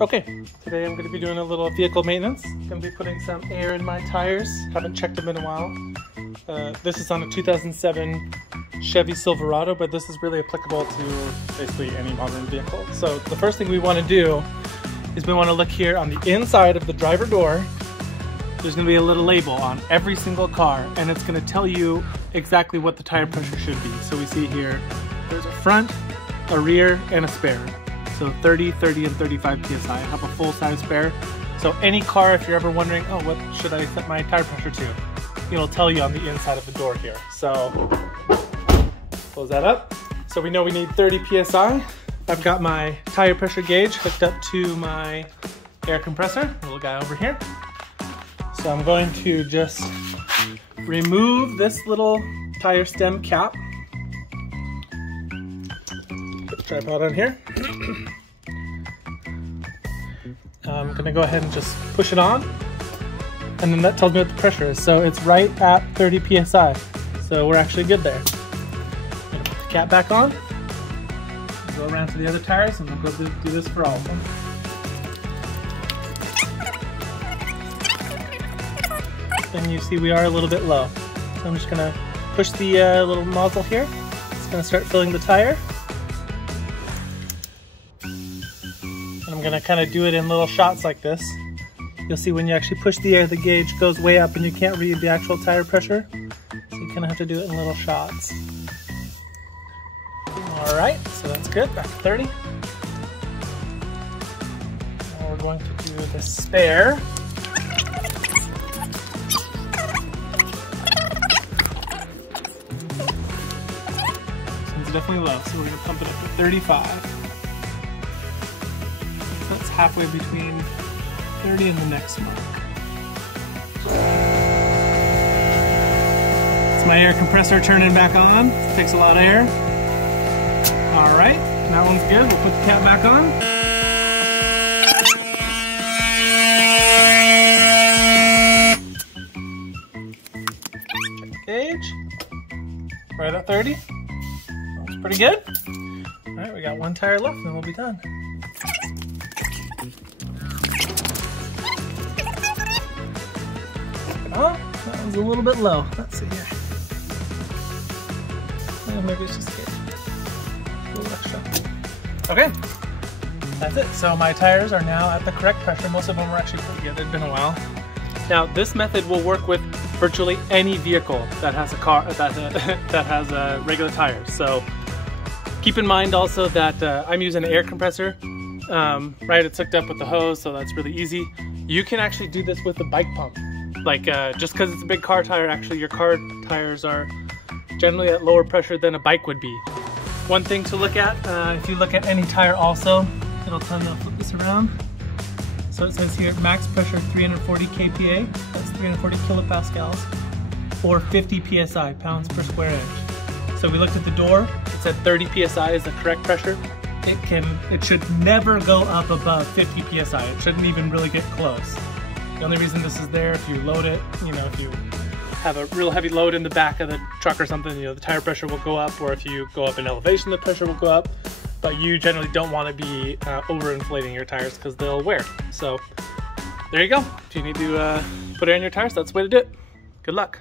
Okay, today I'm going to be doing a little vehicle maintenance. Going to be putting some air in my tires. Haven't checked them in a while. This is on a 2007 Chevy Silverado, but this is really applicable to basically any modern vehicle. So the first thing we want to do is we want to look here on the inside of the driver door. There's going to be a little label on every single car, and it's going to tell you exactly what the tire pressure should be. So we see here, there's a front, a rear, and a spare. So 30, 30, and 35 PSI. I have a full-size spare. So any car, if you're ever wondering, oh, what should I set my tire pressure to? It'll tell you on the inside of the door here. So close that up. So we know we need 30 PSI. I've got my tire pressure gauge hooked up to my air compressor, little guy over here. So I'm going to just remove this little tire stem cap. Put the tripod on here. I'm gonna go ahead and just push it on, and then that tells me what the pressure is. So it's right at 30 PSI. So we're actually good there. I'm gonna put the cap back on, go around to the other tires, and we'll go do this for all of them. And you see we are a little bit low. So I'm just gonna push the little nozzle here. It's gonna start filling the tire. And I'm gonna kind of do it in little shots like this. You'll see when you actually push the air, the gauge goes way up and you can't read the actual tire pressure. So you kind of have to do it in little shots. All right, so that's good, back to 30. Now we're going to do the spare. Definitely low, so we're going to pump it up to 35. So that's halfway between 30 and the next mark. It's my air compressor turning back on. It takes a lot of air. Alright, that one's good. We'll put the cap back on. Check the gauge. Right at 30. Pretty good. All right, we got one tire left and we'll be done. Oh, that one's a little bit low. Let's see here. Oh, maybe it's just a little extra. Okay, that's it. So my tires are now at the correct pressure. Most of them are actually pretty good. They've been a while. Now this method will work with virtually any vehicle that has a car that has regular tires. So keep in mind also that I'm using an air compressor, right? It's hooked up with the hose, so that's really easy. You can actually do this with a bike pump. Like just because it's a big car tire, actually your car tires are generally at lower pressure than a bike would be. One thing to look at, if you look at any tire also, it'll tell you, I'll flip this around. So it says here, max pressure 340 kPa, that's 340 kilopascals, or 50 PSI, pounds per square inch. So we looked at the door, it said 30 PSI is the correct pressure. It should never go up above 50 PSI. It shouldn't even really get close. The only reason this is there, if you load it, you know, if you have a real heavy load in the back of the truck or something, you know, the tire pressure will go up, or if you go up in elevation, the pressure will go up. But you generally don't want to be overinflating your tires because they'll wear. So there you go. If you need to put air in your tires, that's the way to do it. Good luck.